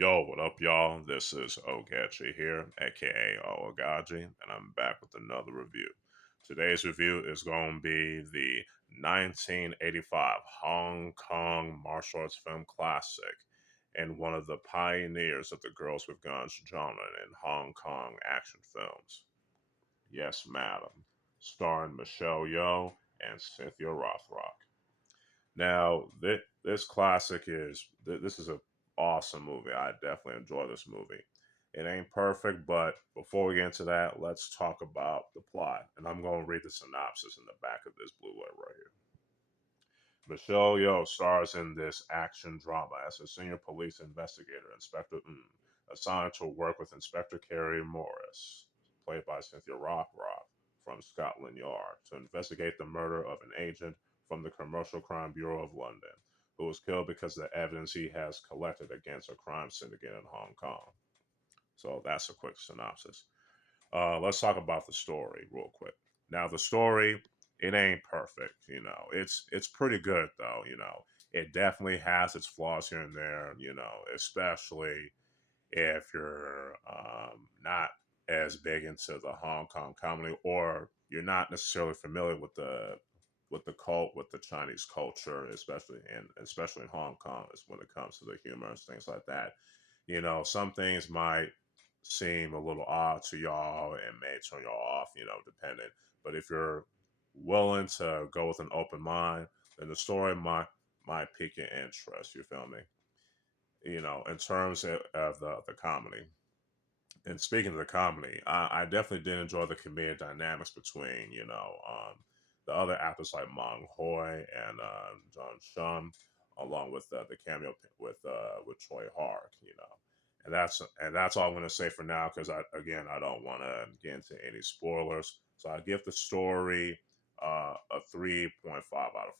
Yo, what up, y'all? This is Oaghaji here, aka Oaghaji, and I'm back with another review. Today's review is going to be the 1985 Hong Kong martial arts film classic and one of the pioneers of the Girls with Guns genre in Hong Kong action films. Yes, madam. Starring Michelle Yeoh and Cynthia Rothrock. Now, this classic this is a awesome movie. I definitely enjoy this movie. It ain't perfect, but before we get into that, let's talk about the plot. And I'm going to read the synopsis in the back of this Blu-ray right here. Michelle Yeoh stars in this action drama as a senior police investigator, Inspector assigned to work with Inspector Carrie Morris, played by Cynthia Rothrock from Scotland Yard, to investigate the murder of an agent from the Commercial Crime Bureau of London, who was killed because of the evidence he has collected against a crime syndicate in Hong Kong. So that's a quick synopsis. Let's talk about the story real quick. Now, the story, it ain't perfect. It's pretty good though. It definitely has its flaws here and there. Especially if you're not as big into the Hong Kong comedy, or you're not necessarily familiar with the cult, with the Chinese culture, especially in Hong Kong, is when it comes to the humor and things like that. Some things might seem a little odd to y'all and may turn y'all off, depending. But if you're willing to go with an open mind, then the story might pique your interest. You feel me? In terms of the comedy. And speaking of the comedy, I definitely did enjoy the comedic dynamics between, the other actors like Mong Hoi and John Shum, along with the cameo with Troy Hark, and that's all I'm going to say for now because I don't want to get into any spoilers. So I give the story a 3.5 out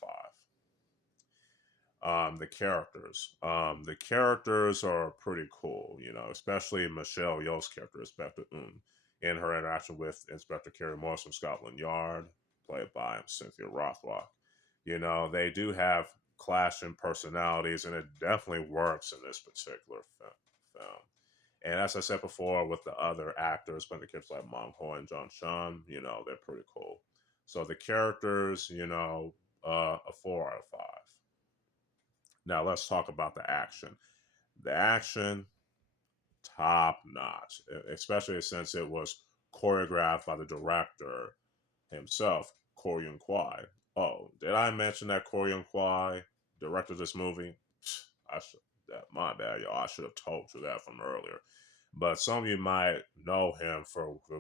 of 5. The characters are pretty cool, especially Michelle Yeoh's character, Inspector in her interaction with Inspector Carrie Morris from Scotland Yard, played by Cynthia Rothrock. They do have clashing personalities, and it definitely works in this particular film. And as I said before, with the other actors, playing the characters like Mong Ho and John Shum, they're pretty cool. So the characters, a 4 out of 5. Now let's talk about the action. The action, top notch, especially since it was choreographed by the director himself, Kwai. Oh, did I mention that Kwai directed this movie? I should. My bad, y'all. I should have told you that from earlier. But some of you might know him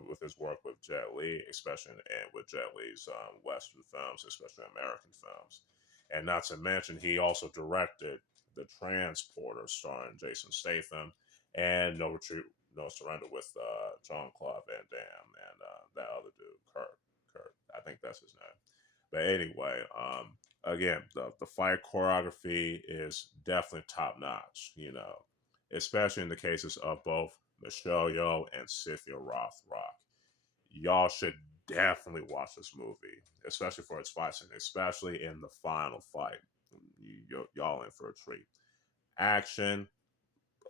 with his work with Jet Li, especially with Jet Li's Western films, especially American films. And not to mention, he also directed The Transporter, starring Jason Statham, and No Retreat, No Surrender with John Claude Van Damme and that other dude, Kurt. I think that's his name. But anyway, again, the fight choreography is definitely top notch. Especially in the cases of both Michelle Yeoh and Cynthia Rothrock. Y'all should definitely watch this movie, especially for its fight scene, especially in the final fight. Y'all in for a treat. Action,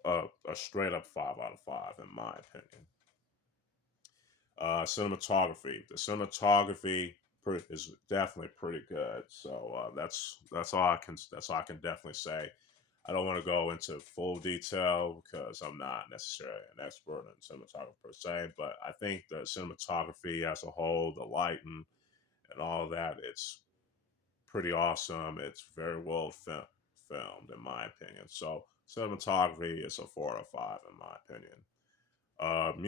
a straight up 5 out of 5 in my opinion. Cinematography. The cinematography is definitely pretty good. So that's all I can definitely say. I don't want to go into full detail because I'm not necessarily an expert in cinematography per se, but I think the cinematography as a whole, the lighting and all of that, it's pretty awesome. It's very well filmed, in my opinion. So cinematography is a 4 out of 5 in my opinion.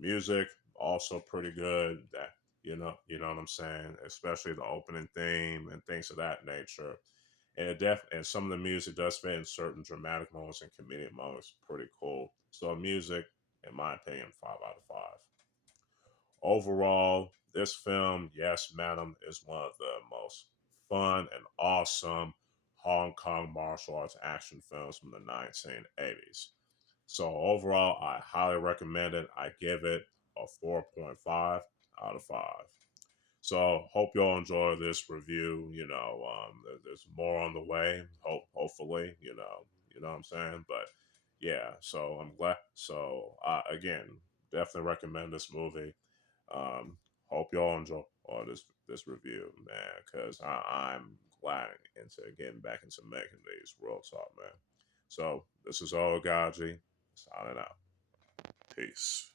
Music also pretty good. That you know what I'm saying. Especially the opening theme and things of that nature. And some of the music does fit in certain dramatic moments and comedic moments. Pretty cool. So music, in my opinion, 5 out of 5. Overall, this film, yes, madam, is one of the most fun and awesome Hong Kong martial arts action films from the 1980s. So overall, I highly recommend it. I give it a 4.5 out of 5. So hope y'all enjoy this review. There's more on the way. Hopefully, you know what I'm saying. But yeah, so I'm glad. So again, definitely recommend this movie. Um, hope y'all enjoy all this review, man, because I'm glad into getting back into making these World Talk, man. So this is Oaghaji signing out. Peace.